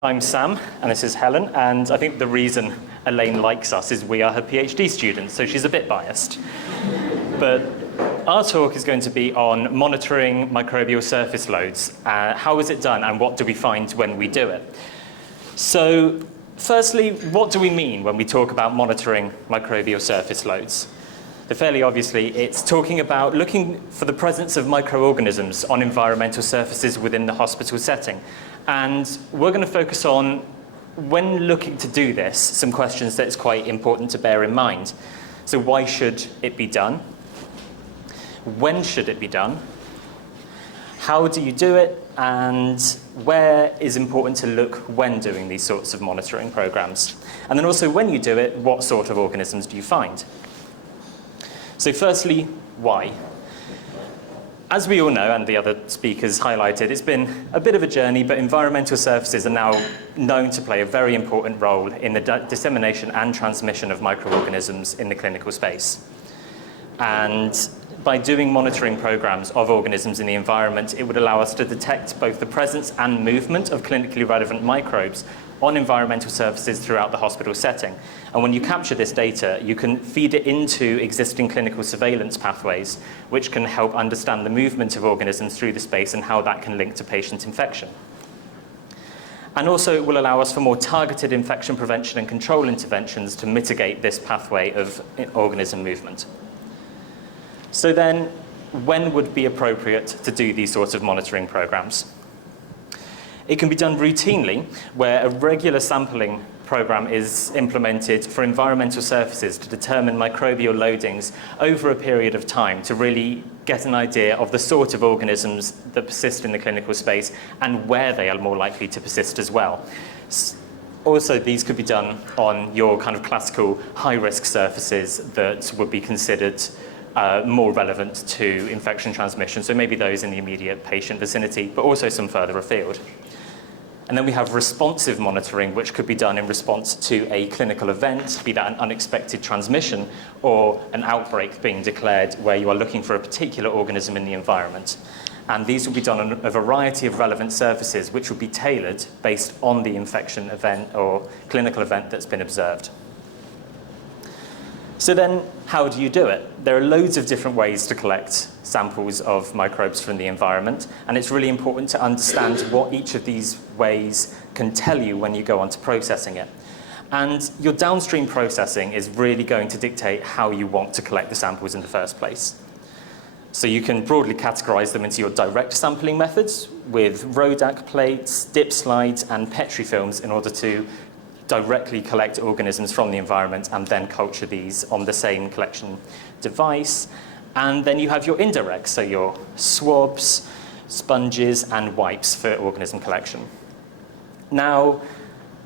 I'm Sam, and this is Helen, and I think the reason Elaine likes us is we are her PhD students, so she's a bit biased. But our talk is going to be on monitoring microbial surface loads. How is it done, and what do we find when we do it? So, firstly, what do we mean when we talk about monitoring microbial surface loads? So fairly obviously, it's talking about looking for the presence of microorganisms on environmental surfaces within the hospital setting. And we're going to focus on, when looking to do this, some questions that it's quite important to bear in mind. So why should it be done? When should it be done? How do you do it? And where is important to look when doing these sorts of monitoring programs? And then also, when you do it, what sort of organisms do you find? So firstly, why? As we all know, and the other speakers highlighted, it's been a bit of a journey, but environmental surfaces are now known to play a very important role in the dissemination and transmission of microorganisms in the clinical space. And by doing monitoring programs of organisms in the environment, it would allow us to detect both the presence and movement of clinically relevant microbes on environmental surfaces throughout the hospital setting. And when you capture this data, you can feed it into existing clinical surveillance pathways, which can help understand the movement of organisms through the space and how that can link to patient infection. And also, it will allow us for more targeted infection prevention and control interventions to mitigate this pathway of organism movement. So then, when would be appropriate to do these sorts of monitoring programs? It can be done routinely, where a regular sampling program is implemented for environmental surfaces to determine microbial loadings over a period of time to really get an idea of the sort of organisms that persist in the clinical space and where they are more likely to persist as well. Also, these could be done on your kind of classical high-risk surfaces that would be considered more relevant to infection transmission, so maybe those in the immediate patient vicinity, but also some further afield. And then we have responsive monitoring, which could be done in response to a clinical event, be that an unexpected transmission or an outbreak being declared where you are looking for a particular organism in the environment. And these will be done on a variety of relevant surfaces, which will be tailored based on the infection event or clinical event that's been observed. So then, how do you do it? There are loads of different ways to collect samples of microbes from the environment, and it's really important to understand what each of these ways can tell you when you go on to processing it. And your downstream processing is really going to dictate how you want to collect the samples in the first place. So you can broadly categorize them into your direct sampling methods with Rodak plates, dip slides, and Petri films in order to directly collect organisms from the environment and then culture these on the same collection device. And then you have your indirects, so your swabs, sponges, and wipes for organism collection. Now,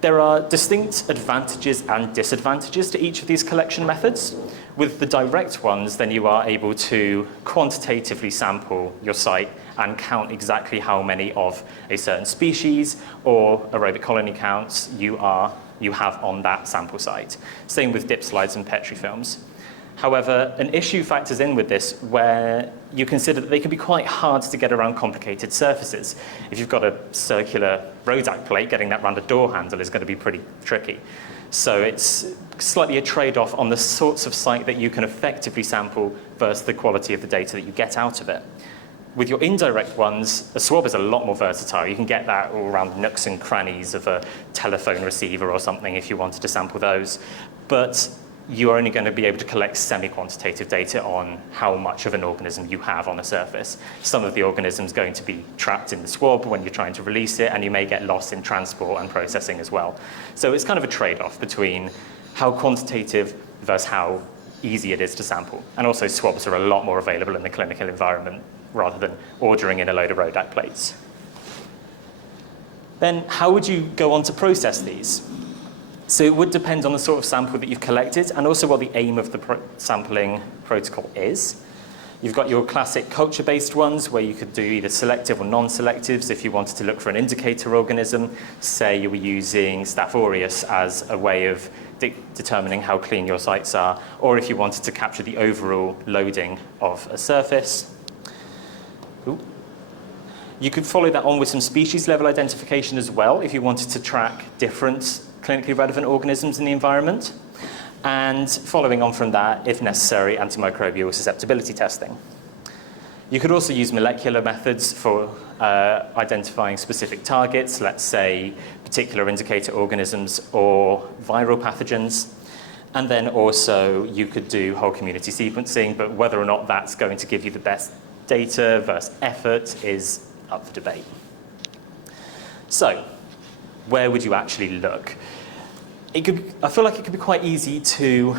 there are distinct advantages and disadvantages to each of these collection methods. With the direct ones, then you are able to quantitatively sample your site and count exactly how many of a certain species or aerobic colony counts you have on that sample site. Same with dip slides and Petri films. However, an issue factors in with this where you consider that they can be quite hard to get around complicated surfaces. If you've got a circular Rodak plate, getting that around a door handle is going to be pretty tricky. So it's slightly a trade-off on the sorts of site that you can effectively sample versus the quality of the data that you get out of it. With your indirect ones, a swab is a lot more versatile. You can get that all around nooks and crannies of a telephone receiver or something if you wanted to sample those. But you're only going to be able to collect semi-quantitative data on how much of an organism you have on a surface. Some of the organism's going to be trapped in the swab when you're trying to release it, and you may get lost in transport and processing as well. So it's kind of a trade-off between how quantitative versus how easy it is to sample. And also, swabs are a lot more available in the clinical environment rather than ordering in a load of Rodak plates. Then how would you go on to process these? So it would depend on the sort of sample that you've collected and also what the aim of the sampling protocol is. You've got your classic culture-based ones where you could do either selective or non-selectives if you wanted to look for an indicator organism. Say you were using Staph aureus as a way of determining how clean your sites are, or if you wanted to capture the overall loading of a surface. Ooh. You could follow that on with some species level identification as well if you wanted to track different clinically relevant organisms in the environment. And following on from that, if necessary, antimicrobial susceptibility testing. You could also use molecular methods for identifying specific targets, let's say particular indicator organisms or viral pathogens. And then also you could do whole community sequencing, but whether or not that's going to give you the best data versus effort is up for debate. So, where would you actually look? I feel like it could be quite easy to,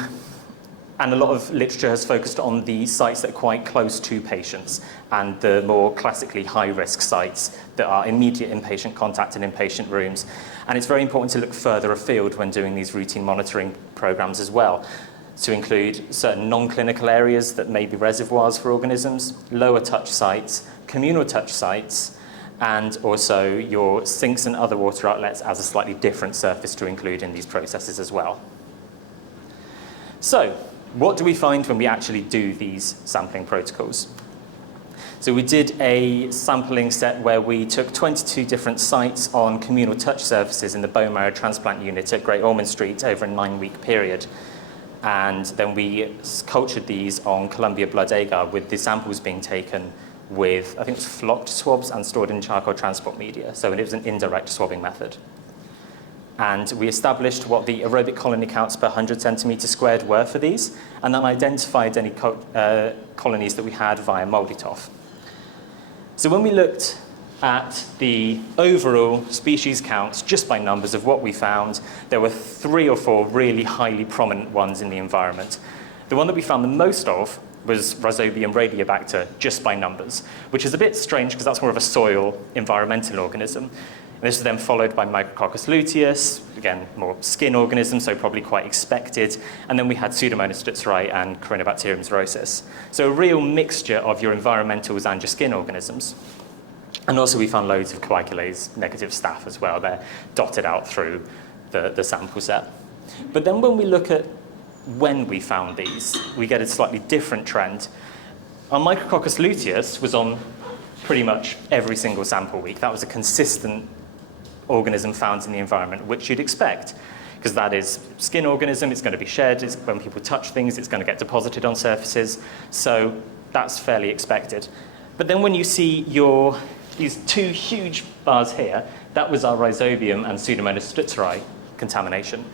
and a lot of literature has focused on the sites that are quite close to patients and the more classically high-risk sites that are immediate inpatient contact and inpatient rooms. And it's very important to look further afield when doing these routine monitoring programs as well, to include certain non-clinical areas that may be reservoirs for organisms, lower touch sites, communal touch sites, and also your sinks and other water outlets as a slightly different surface to include in these processes as well. So, what do we find when we actually do these sampling protocols? So we did a sampling set where we took 22 different sites on communal touch surfaces in the bone marrow transplant unit at Great Ormond Street over a 9-week period. And then we cultured these on Columbia blood agar with the samples being taken with, I think it was flocked swabs and stored in charcoal transport media. So it was an indirect swabbing method. And we established what the aerobic colony counts per 100 centimeters squared were for these, and then identified any colonies that we had via Molotov. So when we looked at the overall species counts, just by numbers of what we found, there were 3 or 4 really highly prominent ones in the environment. The one that we found the most of was Rhizobium radiobacter, just by numbers, which is a bit strange because that's more of a soil environmental organism. And this was then followed by Micrococcus luteus, again, more skin organisms, so probably quite expected. And then we had Pseudomonas stutzeri and Corynebacterium xerosis. So a real mixture of your environmentals and your skin organisms. And also we found loads of coagulase negative staph as well. They're dotted out through the sample set. But then when we look at when we found these, we get a slightly different trend. Our Micrococcus luteus was on pretty much every single sample week. That was a consistent organism found in the environment, which you'd expect, because that is skin organism, it's going to be shed, it's, when people touch things, it's going to get deposited on surfaces, so that's fairly expected. But then when you see these 2 huge bars here, that was our Rhizobium and Pseudomonas stutzeri contamination,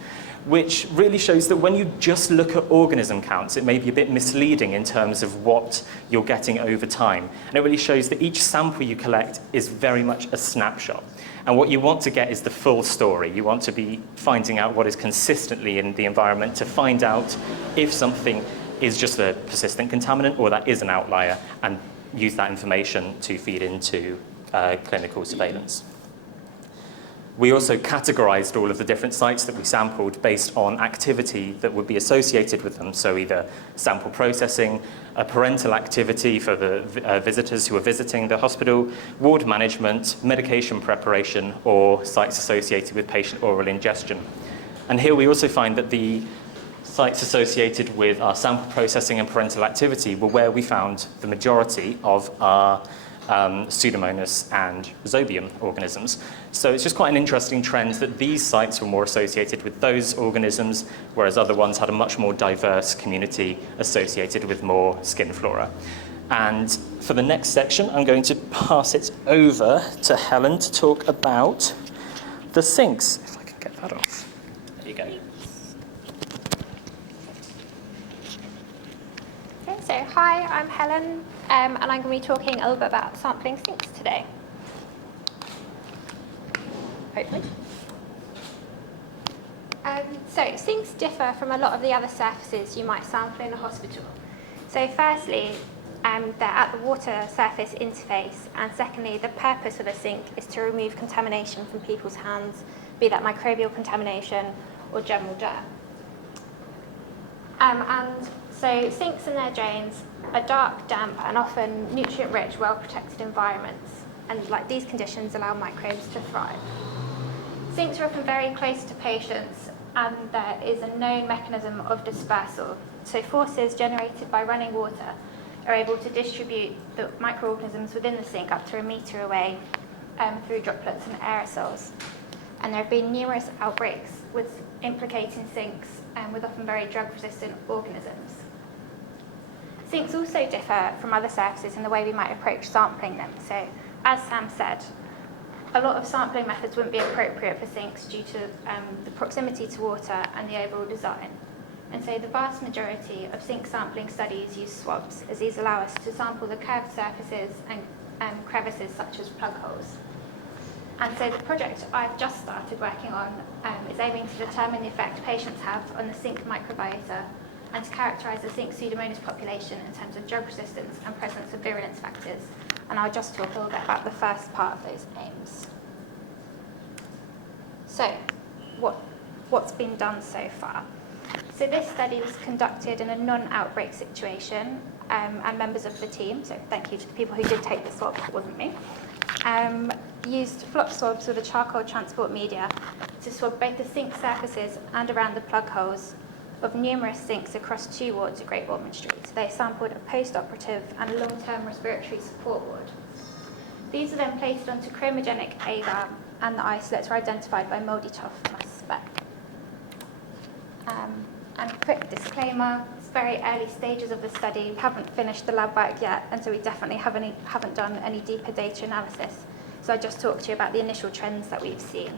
which really shows that when you just look at organism counts, it may be a bit misleading in terms of what you're getting over time. And it really shows that each sample you collect is very much a snapshot. And what you want to get is the full story. You want to be finding out what is consistently in the environment to find out if something is just a persistent contaminant or that is an outlier, and use that information to feed into clinical surveillance. We also categorized all of the different sites that we sampled based on activity that would be associated with them. So either sample processing, a parental activity for the visitors who are visiting the hospital, ward management, medication preparation, or sites associated with patient oral ingestion. And here we also find that the sites associated with our sample processing and parental activity were where we found the majority of our Pseudomonas and Rhizobium organisms. So it's just quite an interesting trend that these sites were more associated with those organisms, whereas other ones had a much more diverse community associated with more skin flora. And for the next section, I'm going to pass it over to Helen to talk about the sinks. If I can get that off. There you go. Okay, so hi, I'm Helen. And I'm going to be talking a little bit about sampling sinks today. Hopefully. So sinks differ from a lot of the other surfaces you might sample in a hospital. So firstly, they're at the water surface interface, and secondly, the purpose of a sink is to remove contamination from people's hands, be that microbial contamination or general dirt. And so sinks and their drains are dark, damp, and often nutrient-rich, well-protected environments. And like these conditions allow microbes to thrive. Sinks are often very close to patients, and there is a known mechanism of dispersal. So forces generated by running water are able to distribute the microorganisms within the sink up to a metre away through droplets and aerosols. And there have been numerous outbreaks with implicating sinks with often very drug-resistant organisms. Sinks also differ from other surfaces in the way we might approach sampling them. So, as Sam said, a lot of sampling methods wouldn't be appropriate for sinks due to the proximity to water and the overall design. And so the vast majority of sink sampling studies use swabs, as these allow us to sample the curved surfaces and crevices such as plug holes. And so the project I've just started working on is aiming to determine the effect patients have on the sink microbiota and to characterise the sink Pseudomonas population in terms of drug resistance and presence of virulence factors. And I'll just talk a little bit about the first part of those aims. So, what's been done so far? So this study was conducted in a non-outbreak situation, and members of the team, so thank you to the people who did take the swab, it wasn't me, used flop swabs with a charcoal transport media to swab both the sink surfaces and around the plug holes of numerous sinks across 2 wards at Great Ormond Street. So they sampled a post-operative and a long-term respiratory support ward. These are then placed onto chromogenic agar, and the isolates were identified by mouldy tough mass spec. And a quick disclaimer, it's very early stages of the study. We haven't finished the lab work yet, and so we definitely haven't done any deeper data analysis. So I just talked to you about the initial trends that we've seen.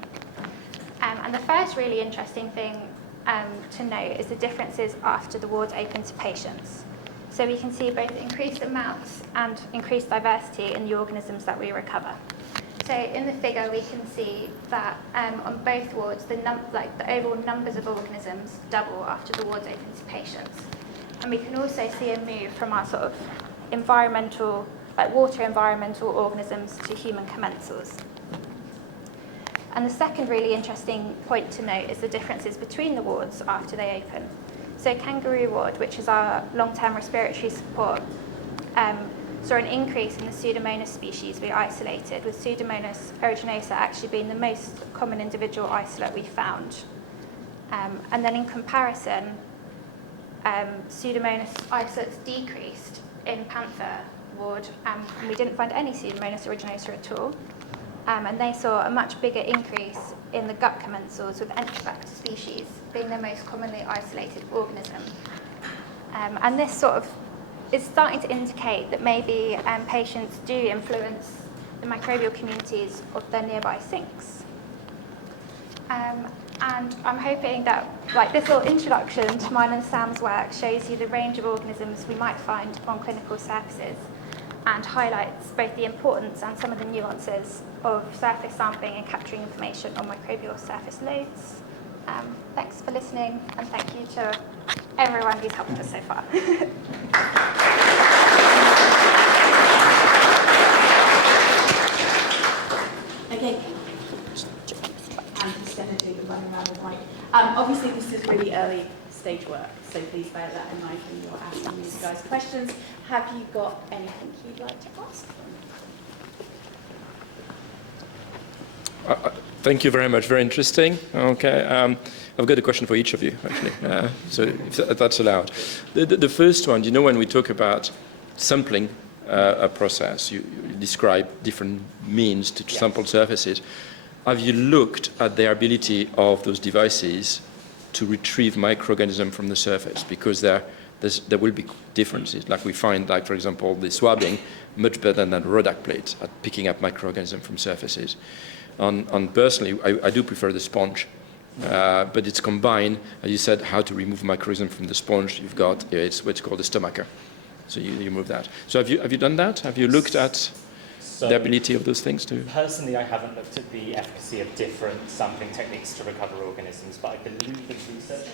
And the first really interesting thing to note is the differences after the wards open to patients. So we can see both increased amounts and increased diversity in the organisms that we recover. So in the figure, we can see that on both wards, the overall numbers of organisms double after the wards open to patients. And we can also see a move from our sort of environmental, water environmental organisms to human commensals. And the second really interesting point to note is the differences between the wards after they open. So kangaroo ward, which is our long-term respiratory support, saw an increase in the Pseudomonas species we isolated, with Pseudomonas aeruginosa actually being the most common individual isolate we found. And then in comparison, Pseudomonas isolates decreased in Panther ward, and we didn't find any Pseudomonas aeruginosa at all. And they saw a much bigger increase in the gut commensals, with Enterobacter species being the most commonly isolated organism. And this sort of is starting to indicate that maybe patients do influence the microbial communities of their nearby sinks. And I'm hoping that this little introduction to mine and Sam's work shows you the range of organisms we might find on clinical surfaces and highlights both the importance and some of the nuances of surface sampling and capturing information on microbial surface loads. Thanks for listening, and thank you to everyone who's helped us so far. Okay. I'm just going to do the running around the mic. Obviously, this is really early stage work, so please bear that in mind when you're asking these guys questions. Have you got anything you'd like to ask them? Thank you very much. Very interesting. Okay. I've got a question for each of you, actually, so if that's allowed. The first one, when we talk about sampling a process, you describe different means to sample surfaces. Have you looked at the ability of those devices to retrieve microorganisms from the surface? Because there will be differences. Like we find, for example, the swabbing much better than Rodak plates at picking up microorganisms from surfaces. On personally, I do prefer the sponge, but it's combined, as you said, how to remove microorganisms from the sponge. You've got, it's what's called a stomacher. So you remove that. So have you done that? Have you looked at the ability of those things to? Personally, I haven't looked at the efficacy of different sampling techniques to recover organisms, but I believe the research.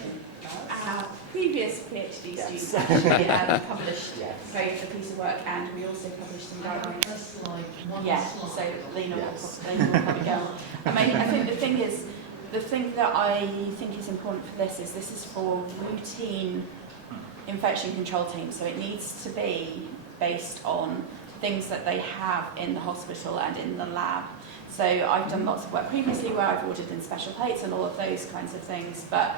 Our previous PhD students actually published both a piece of work, and we also published some guidelines. Yeah, so Lena will probably go on. I think the thing that I think is important for this is for routine infection control teams, so it needs to be based on things that they have in the hospital and in the lab. So I've done lots of work previously where I've ordered in special plates and all of those kinds of things, but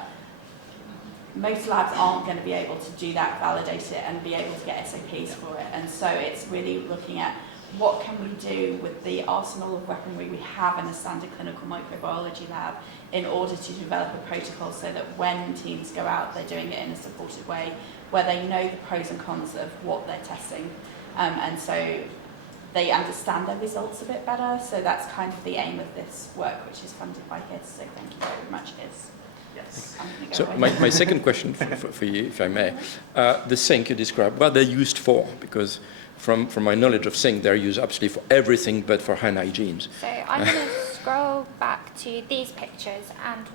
most labs aren't going to be able to do that, validate it, and be able to get SOPs for it. And so it's really looking at what can we do with the arsenal of weaponry we have in a standard clinical microbiology lab in order to develop a protocol so that when teams go out, they're doing it in a supported way, where they know the pros and cons of what they're testing. And so they understand their results a bit better. So that's kind of the aim of this work, which is funded by HIS. So thank you very much, HIS. Yes. So my second question for you, if I may, the sink you described, what they're used for, because from my knowledge of sink, they're used absolutely for everything but for hand hygiene. So I'm going to scroll back to these pictures, and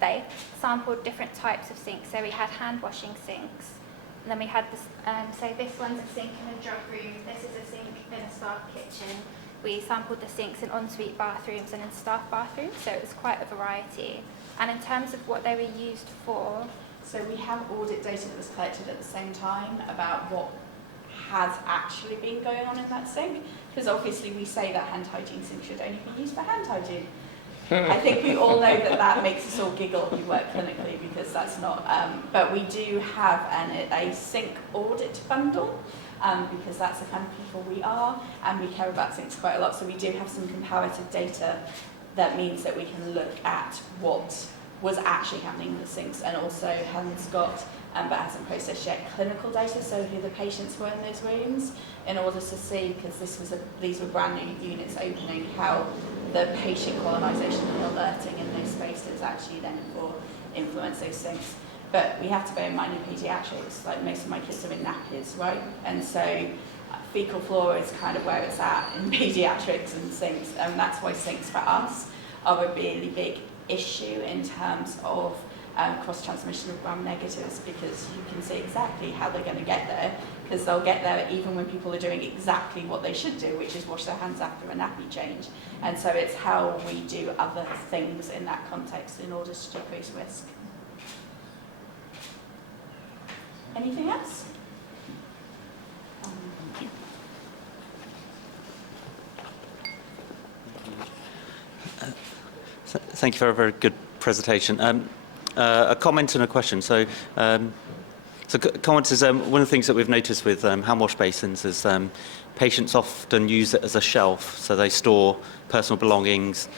they sampled different types of sinks. So we had hand washing sinks, and then we had this, so this one's a sink in a drug room, this is a sink in a staff kitchen. We sampled the sinks in ensuite bathrooms and in staff bathrooms, so it was quite a variety. And in terms of what they were used for, so we have audit data that was collected at the same time about what has actually been going on in that sink, because obviously we say that hand hygiene sinks should only be used for hand hygiene. I think we all know that that makes us all giggle who work clinically, because that's not, but we do have a sink audit bundle, because that's the kind of people we are, and we care about sinks quite a lot, so we do have some comparative data that means that we can look at what was actually happening in the sinks, and also Helen's got, but hasn't processed yet, clinical data, so who the patients were in those rooms, in order to see, because these were brand new units opening, how the patient colonisation and alerting in those spaces actually then influence those sinks. But we have to bear in mind in paediatrics, like most of my kids are in nappies, right? And so fecal flora is kind of where it's at in paediatrics and sinks, and that's why sinks for us are a really big issue in terms of cross-transmission of gram-negatives, because you can see exactly how they're going to get there, because they'll get there even when people are doing exactly what they should do, which is wash their hands after a nappy change. And so it's how we do other things in that context in order to decrease risk. Anything else? Thank you for a very good presentation. A comment and a question. So comment is one of the things that we've noticed with hand wash basins is patients often use it as a shelf, so they store personal belongings,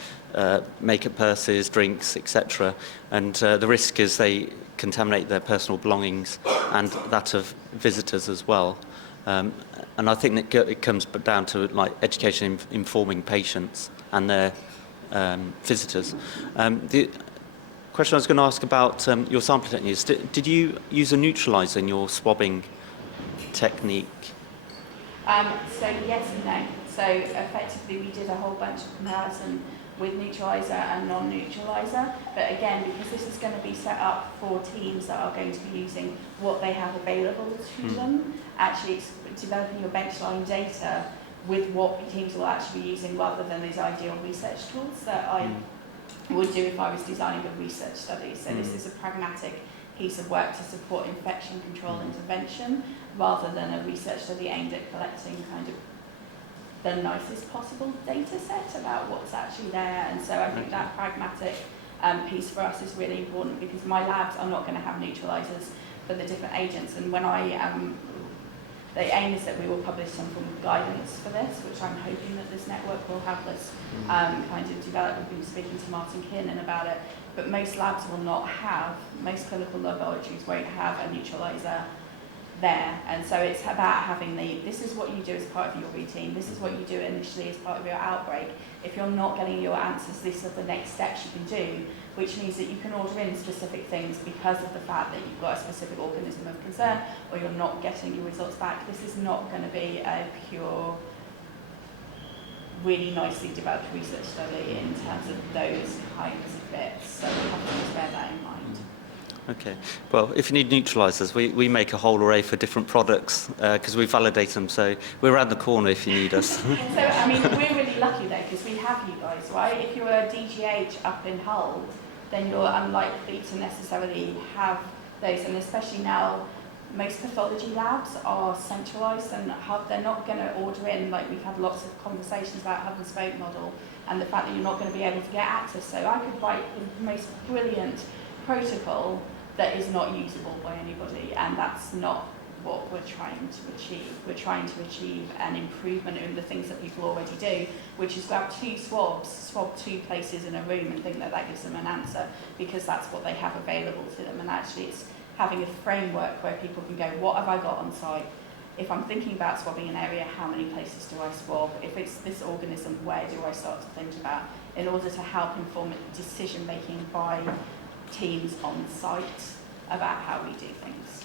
makeup purses, drinks, etc. And the risk is they contaminate their personal belongings and that of visitors as well. And I think that it comes down to like education informing patients and their visitors. The question I was going to ask about your sampling techniques, did you use a neutralizer in your swabbing technique? So yes and no. So effectively we did a whole bunch of comparison with neutralizer and non-neutralizer, but again, because this is going to be set up for teams that are going to be using what they have available to them, actually it's developing your benchline data with what teams will actually be using rather than these ideal research tools that I would do if I was designing a research study. So this is a pragmatic piece of work to support infection control intervention rather than a research study aimed at collecting kind of the nicest possible data set about what's actually there. And so I think that pragmatic piece for us is really important, because my labs are not going to have neutralizers for the different agents. And when the aim is that we will publish some form of guidance for this, which I'm hoping that this network will have this kind of developed. We've been speaking to Martin Kiernan about it, but most labs will not have, most clinical laboratories won't have a neutralizer there. And so it's about having this is what you do as part of your routine, this is what you do initially as part of your outbreak. If you're not getting your answers, these are the next steps you can do, which means that you can order in specific things because of the fact that you've got a specific organism of concern or you're not getting your results back. This is not going to be a pure, really nicely developed research study in terms of those kinds of bits. So we have to just bear that in mind. Okay. Well, if you need neutralizers, we make a whole array for different products because we validate them. So we're around the corner if you need us. So, I mean, we're really lucky though, because we have you guys, right? If you're a DGH up in Hull, then you're unlikely to necessarily have those. And especially now, most pathology labs are centralised and they're not going to order in, like we've had lots of conversations about hub and spoke model and the fact that you're not going to be able to get access. So I could write the most brilliant protocol that is not usable by anybody, and that's not what we're trying to achieve. We're trying to achieve an improvement in the things that people already do, which is grab 2 swabs, swab 2 places in a room and think that that gives them an answer, because that's what they have available to them. And actually it's having a framework where people can go, what have I got on site? If I'm thinking about swabbing an area, how many places do I swab? If it's this organism, where do I start to think about, in order to help inform decision making by teams on site about how we do things.